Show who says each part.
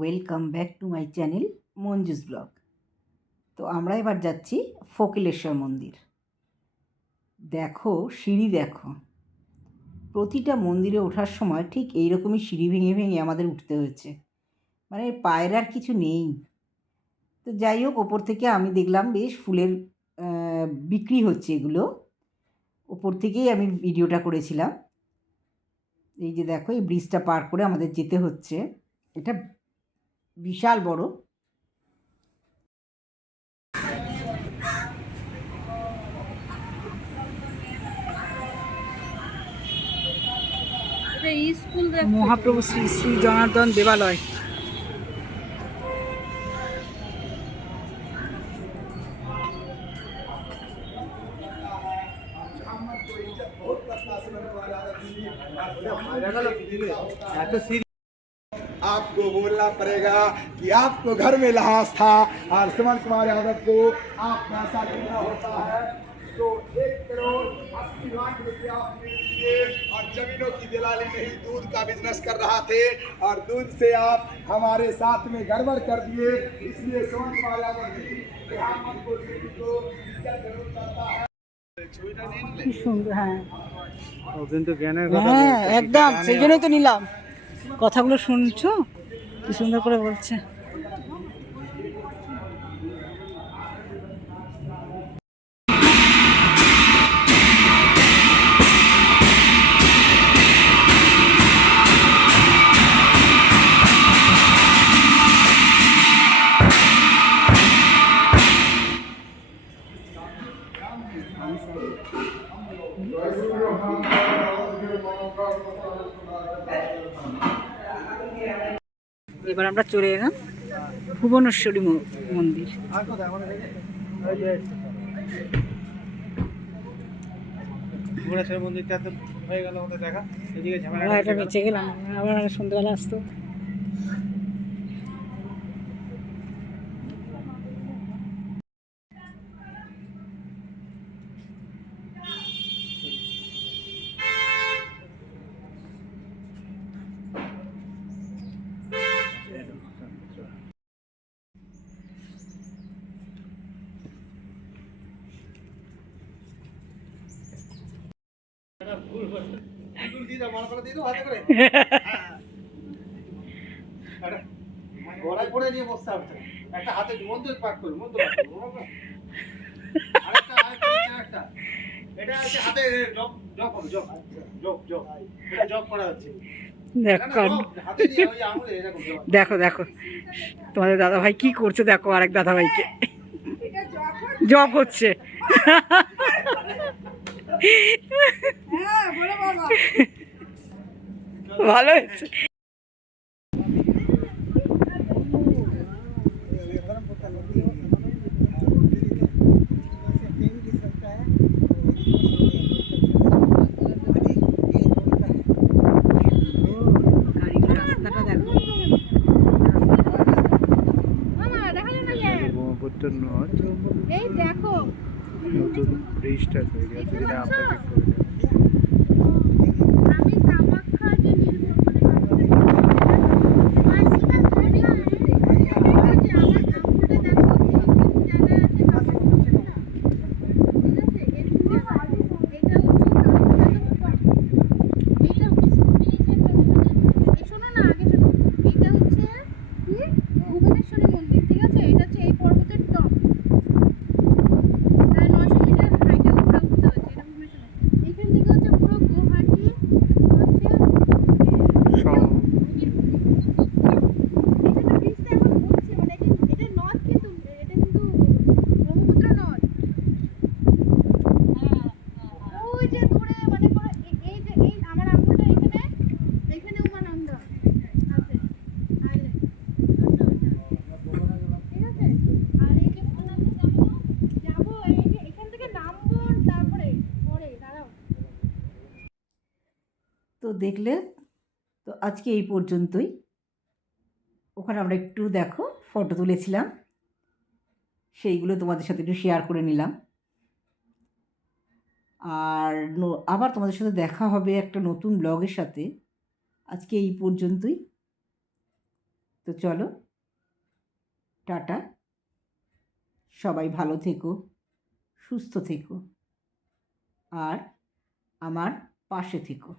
Speaker 1: Welcome back to my channel Manju's vlog. তো আমরা এবার যাচ্ছি ফকিলেশ্বর মন্দির। দেখো, সিঁড়ি দেখো। প্রতিটা মন্দিরে ওঠার সময় ঠিক এইরকমই সিঁড়ি ভেঙে ভেঙে আমাদের উঠতে হয়েছে। মানে পায়ের আর কিছু নেই। তো যাই হোক, ওপর থেকে আমি দেখলাম বেশ ফুলের বিক্রি হচ্ছে এগুলো। ওপর থেকেই আমি ভিডিওটা করেছিলাম। এই যে দেখো, এই ব্রিজটা পার করে আমাদের যেতে হচ্ছে। এটা বিশাল বড়। মহাপ্রভু শ্রী শ্রী জনার্দন দেবালয়।
Speaker 2: आपको बोलना पड़ेगा कि आपको घर में लहास था और सुमन कुमार यादव को आप पैसा लेना होता है तो एक करोड़ अस्सी लाख रुपया अपने लिए और जमीनों की दलाली नहीं दूध का बिजनेस कर रहा थे और दूध से आप हमारे साथ में गड़बड़ कर दिए इसलिए सुमन कुमार यादव जी प्रधानमंत्री को को इज्जत जरूर करता है
Speaker 1: কি সুন্দর হ্যাঁ
Speaker 3: ও কিন্তু জ্ঞানের কথা
Speaker 1: হ্যাঁ
Speaker 3: বলছে।
Speaker 1: একদম সেই জন্যই তো নিলাম কথাগুলো শুনছো কি সুন্দর করে বলছে। এবার আমরা চলে এলাম ভুবনেশ্বরী মন্দির।
Speaker 3: ভুবনেশ্বরী মন্দিরটা তো হয়ে গেল ওটা দেখা। এদিকে ঝামেলা
Speaker 1: বেঁচে গেলাম। আবার সন্ধ্যাবেলা আসতো
Speaker 3: দিয়ে দাও, মালা করে দিয়ে দাও হাতে করে। হ্যাঁ। পড়ে নিয়ে বসতে হবে একটা হাতে করো, করো, আরেকটা, আরেকটা, এটা হচ্ছে হাতে এটা করা হচ্ছে।
Speaker 1: দেখো। দেখো দেখো। তোমাদের দাদা ভাই কি করছে দেখো আরেক দাদা ভাইকে জব হচ্ছে। ভালো হয়েছে রাস্তাটা
Speaker 4: যে
Speaker 3: ব্রহ্মপুত্র
Speaker 4: এই দেখো।
Speaker 3: নতুন ব্রিজটা তৈরি হচ্ছে যেটা আপনাকে করে দেবে।
Speaker 4: আমি কামাখ্যা যে নীলকণ্ঠনে মাসিকা ধরে যে আমার কাপড়টা দেখো জায়গা আছে কাপড়টা ঠিক আছে এদিকে এটা হচ্ছে এটা হচ্ছে শোনো না আগে শোনো এটা হচ্ছে কি ভুবনেশ্বরী মন্দির ঠিক আছে এটা হচ্ছে এই পর্বতের টপ প্রায় নশো মিটার হাইটের উপরে উঠতে হচ্ছে এটা ভুবনেশ্বর এখান থেকে হচ্ছে পুরো গুয়াহাটি হচ্ছে
Speaker 3: সব
Speaker 4: এটা ব্রিজটা এখন হচ্ছে মানে এটা এটা নদ কিন্তু এটা কিন্তু ব্রহ্মপুত্র নদ ওই যে দূরে মানে পুরো এ- এই যে এই আমার আঙ্গুলটা এখানে এখানে উমানন্দ আছে আইল্যান্ড ঠিক আছে আর এই যে উমানন্দ যাব যাব এই যে এখান থেকে নামবো তারপরে পরে দাঁড়াও
Speaker 1: তো দেখলে তো আজকে এই পর্যন্তই। ওখানে আমরা একটু দেখো ফটো তুলেছিলাম। সেইগুলো তোমাদের সাথে একটু শেয়ার করে নিলাম। আর আবার তোমাদের সাথে দেখা হবে একটা নতুন ব্লগের সাথে। আজকে এই পর্যন্তই। তো চলো, টাটা। সবাই ভালো থেকো, সুস্থ থেকো। আর আমার পাশে থেকো।